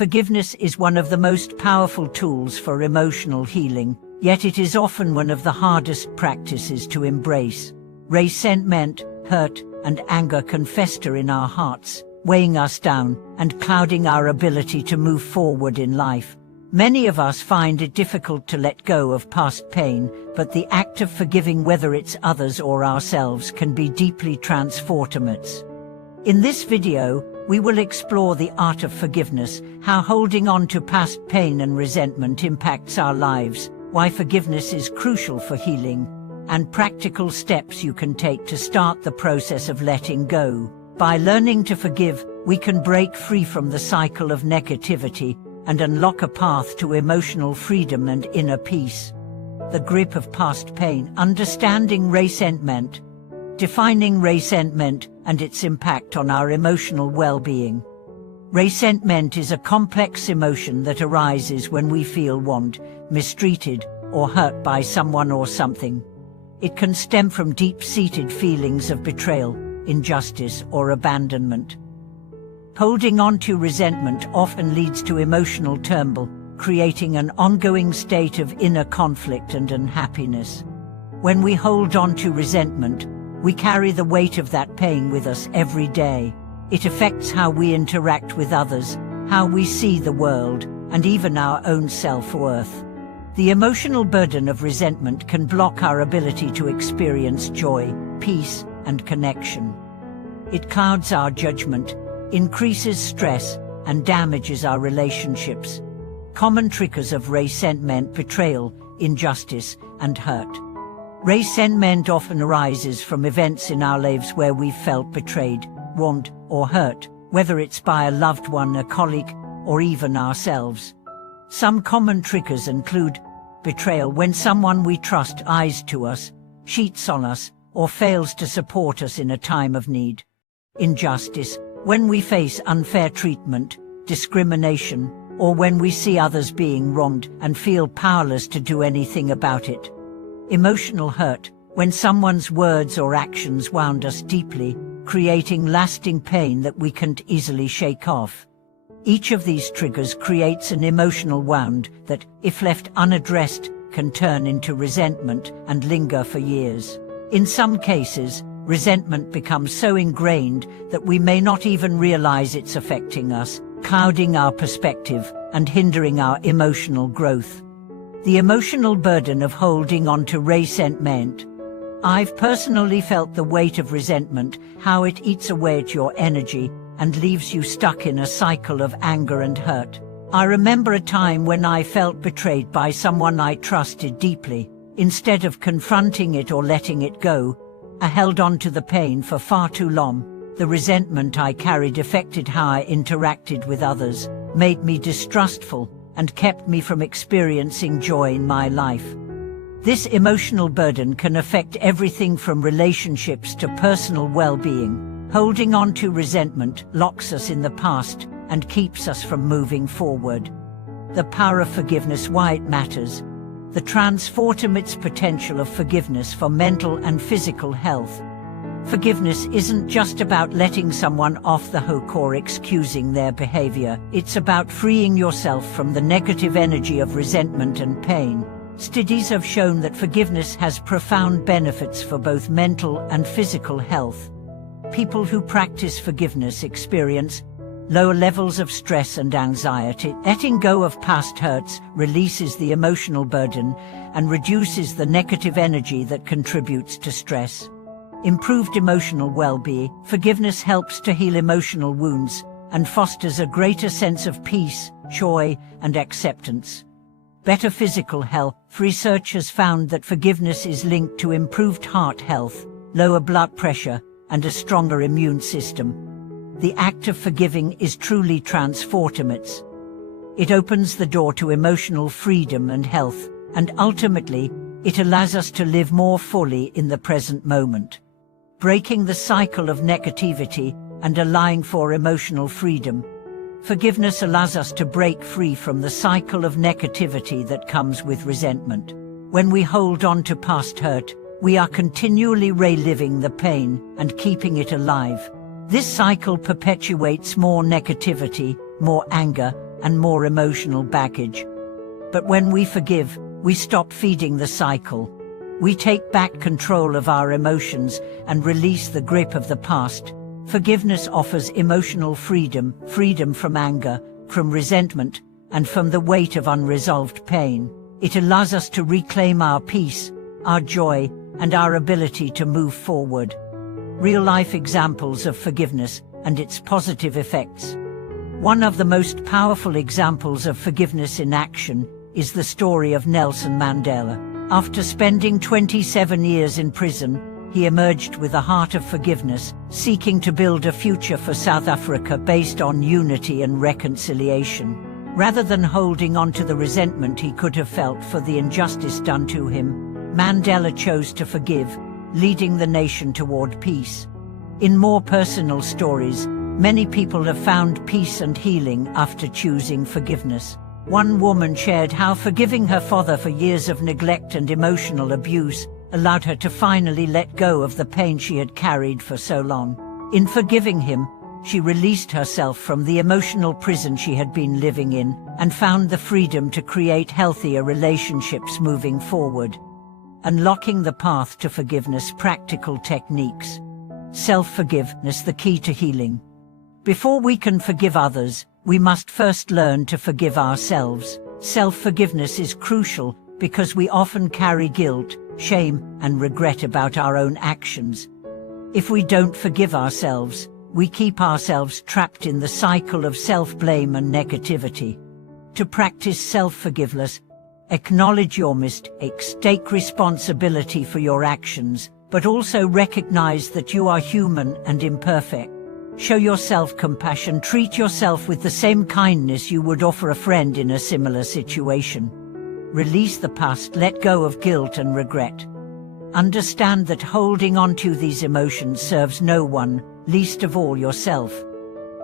Forgiveness is one of the most powerful tools for emotional healing, yet it is often one of the hardest practices to embrace. Resentment, hurt, and anger can fester in our hearts, weighing us down and clouding our ability to move forward in life. Many of us find it difficult to let go of past pain, but the act of forgiving, whether it's others or ourselves, can be deeply transformative. In this video, we will explore the art of forgiveness, how holding on to past pain and resentment impacts our lives, why forgiveness is crucial for healing, and practical steps you can take to start the process of letting go. By learning to forgive, we can break free from the cycle of negativity and unlock a path to emotional freedom and inner peace. The grip of past pain. Understanding resentment. Defining resentment and its impact on our emotional well-being. Resentment is a complex emotion that arises when we feel wronged, mistreated, or hurt by someone or something. It can stem from deep-seated feelings of betrayal, injustice, or abandonment. Holding on to resentment often leads to emotional turmoil, creating an ongoing state of inner conflict and unhappiness. When we hold on to resentment, we carry the weight of that pain with us every day. It affects how we interact with others, how we see the world, and even our own self-worth. The emotional burden of resentment can block our ability to experience joy, peace, and connection. It clouds our judgment, increases stress, and damages our relationships. Common triggers of resentment: betrayal, injustice, and hurt. Resentment often arises from events in our lives where we've felt betrayed, wronged, or hurt, whether it's by a loved one, a colleague, or even ourselves. Some common triggers include betrayal: when someone we trust lies to us, cheats on us, or fails to support us in a time of need. Injustice: when we face unfair treatment, discrimination, or when we see others being wronged and feel powerless to do anything about it. Emotional hurt: when someone's words or actions wound us deeply, creating lasting pain that we can't easily shake off. Each of these triggers creates an emotional wound that, if left unaddressed, can turn into resentment and linger for years. In some cases, resentment becomes so ingrained that we may not even realize it's affecting us, clouding our perspective and hindering our emotional growth. The emotional burden of holding on to resentment. I've personally felt the weight of resentment, how it eats away at your energy and leaves you stuck in a cycle of anger and hurt. I remember a time when I felt betrayed by someone I trusted deeply. Instead of confronting it or letting it go, I held on to the pain for far too long. The resentment I carried affected how I interacted with others, made me distrustful, and kept me from experiencing joy in my life. This emotional burden can affect everything from relationships to personal well-being. Holding on to resentment locks us in the past and keeps us from moving forward. The power of forgiveness: why it matters. The transformative potential of forgiveness for mental and physical health. Forgiveness isn't just about letting someone off the hook or excusing their behavior. It's about freeing yourself from the negative energy of resentment and pain. Studies have shown that forgiveness has profound benefits for both mental and physical health. People who practice forgiveness experience lower levels of stress and anxiety. Letting go of past hurts releases the emotional burden and reduces the negative energy that contributes to stress. Improved emotional well-being. Forgiveness helps to heal emotional wounds and fosters a greater sense of peace, joy, and acceptance. Better physical health. Research has found that forgiveness is linked to improved heart health, lower blood pressure, and a stronger immune system. The act of forgiving is truly transformative. It opens the door to emotional freedom and health, and ultimately, it allows us to live more fully in the present moment. Breaking the cycle of negativity and allowing for emotional freedom. Forgiveness allows us to break free from the cycle of negativity that comes with resentment. When we hold on to past hurt, we are continually reliving the pain and keeping it alive. This cycle perpetuates more negativity, more anger, and more emotional baggage. But when we forgive, we stop feeding the cycle. We take back control of our emotions and release the grip of the past. Forgiveness offers emotional freedom, freedom from anger, from resentment, and from the weight of unresolved pain. It allows us to reclaim our peace, our joy, and our ability to move forward. Real-life examples of forgiveness and its positive effects. One of the most powerful examples of forgiveness in action is the story of Nelson Mandela. After spending 27 years in prison, he emerged with a heart of forgiveness, seeking to build a future for South Africa based on unity and reconciliation. Rather than holding on to the resentment he could have felt for the injustice done to him, Mandela chose to forgive, leading the nation toward peace. In more personal stories, many people have found peace and healing after choosing forgiveness. One woman shared how forgiving her father for years of neglect and emotional abuse allowed her to finally let go of the pain she had carried for so long. In forgiving him, she released herself from the emotional prison she had been living in and found the freedom to create healthier relationships moving forward. Unlocking the path to forgiveness. Practical techniques. Self-forgiveness, the key to healing. Before we can forgive others, we must first learn to forgive ourselves. Self-forgiveness is crucial because we often carry guilt, shame, and regret about our own actions. If we don't forgive ourselves, we keep ourselves trapped in the cycle of self-blame and negativity. To practice self-forgiveness, acknowledge your mistakes, take responsibility for your actions, but also recognize that you are human and imperfect. Show yourself compassion, treat yourself with the same kindness you would offer a friend in a similar situation. Release the past, let go of guilt and regret. Understand that holding on to these emotions serves no one, least of all yourself.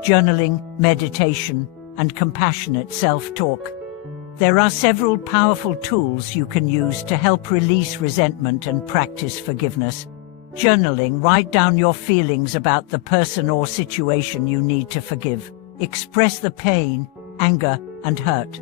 Journaling, meditation, and compassionate self-talk. There are several powerful tools you can use to help release resentment and practice forgiveness. Journaling, write down your feelings about the person or situation you need to forgive. Express the pain, anger, and hurt.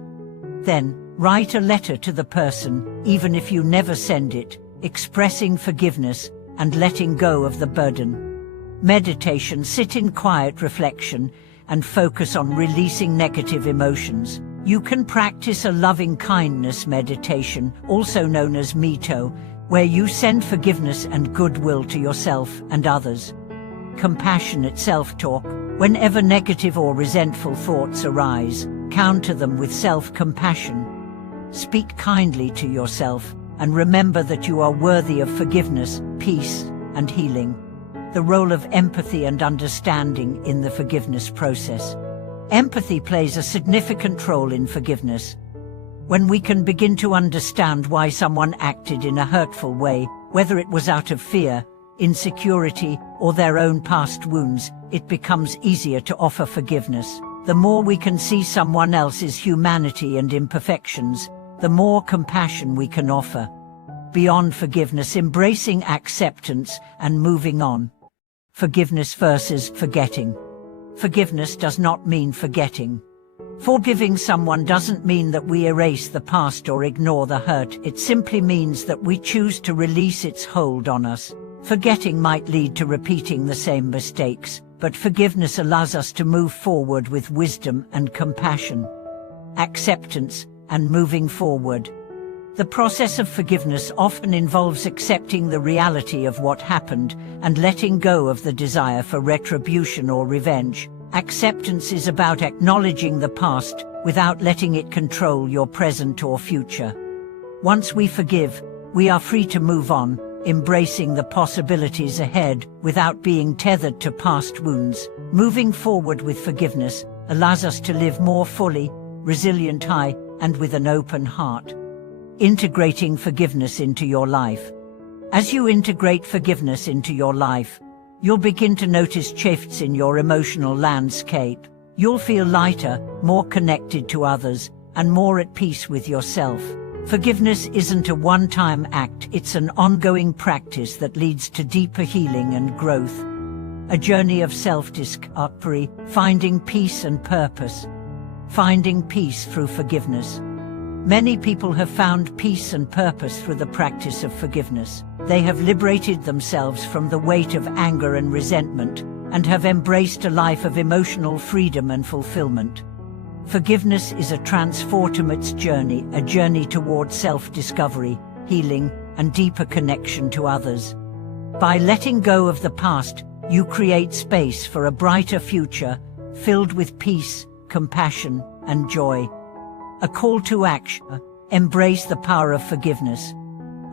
Then, write a letter to the person, even if you never send it, expressing forgiveness and letting go of the burden. Meditation, sit in quiet reflection and focus on releasing negative emotions. You can practice a loving-kindness meditation, also known as mito, where you send forgiveness and goodwill to yourself and others. Compassionate self-talk, whenever negative or resentful thoughts arise, counter them with self-compassion. Speak kindly to yourself, and remember that you are worthy of forgiveness, peace, and healing. The role of empathy and understanding in the forgiveness process. Empathy plays a significant role in forgiveness. When we can begin to understand why someone acted in a hurtful way, whether it was out of fear, insecurity, or their own past wounds, it becomes easier to offer forgiveness. The more we can see someone else's humanity and imperfections, the more compassion we can offer. Beyond forgiveness, embracing acceptance and moving on. Forgiveness versus forgetting. Forgiveness does not mean forgetting. Forgiving someone doesn't mean that we erase the past or ignore the hurt. It simply means that we choose to release its hold on us. Forgetting might lead to repeating the same mistakes, but forgiveness allows us to move forward with wisdom and compassion. Acceptance and moving forward. The process of forgiveness often involves accepting the reality of what happened and letting go of the desire for retribution or revenge. Acceptance is about acknowledging the past without letting it control your present or future. Once we forgive, we are free to move on, embracing the possibilities ahead without being tethered to past wounds. Moving forward with forgiveness allows us to live more fully, resilient, and with an open heart. Integrating forgiveness into your life. As you integrate forgiveness into your life, you'll begin to notice shifts in your emotional landscape. You'll feel lighter, more connected to others, and more at peace with yourself. Forgiveness isn't a one-time act, it's an ongoing practice that leads to deeper healing and growth. A journey of self-discovery, finding peace and purpose. Finding peace through forgiveness. Many people have found peace and purpose through the practice of forgiveness. They have liberated themselves from the weight of anger and resentment, and have embraced a life of emotional freedom and fulfillment. Forgiveness is a transformative journey, a journey toward self-discovery, healing, and deeper connection to others. By letting go of the past, you create space for a brighter future, filled with peace, compassion, and joy. A call to action: embrace the power of forgiveness.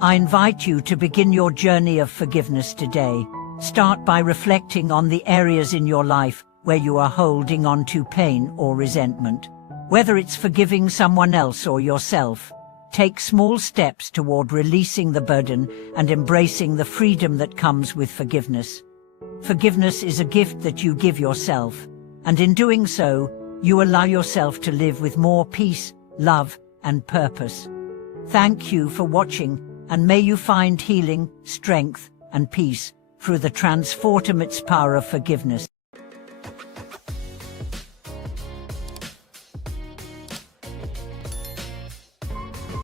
I invite you to begin your journey of forgiveness today. Start by reflecting on the areas in your life where you are holding on to pain or resentment. Whether it's forgiving someone else or yourself, take small steps toward releasing the burden and embracing the freedom that comes with forgiveness. Forgiveness is a gift that you give yourself, and in doing so, you allow yourself to live with more peace, love, and purpose. Thank you for watching, and may you find healing, strength, and peace through the transformative power of forgiveness.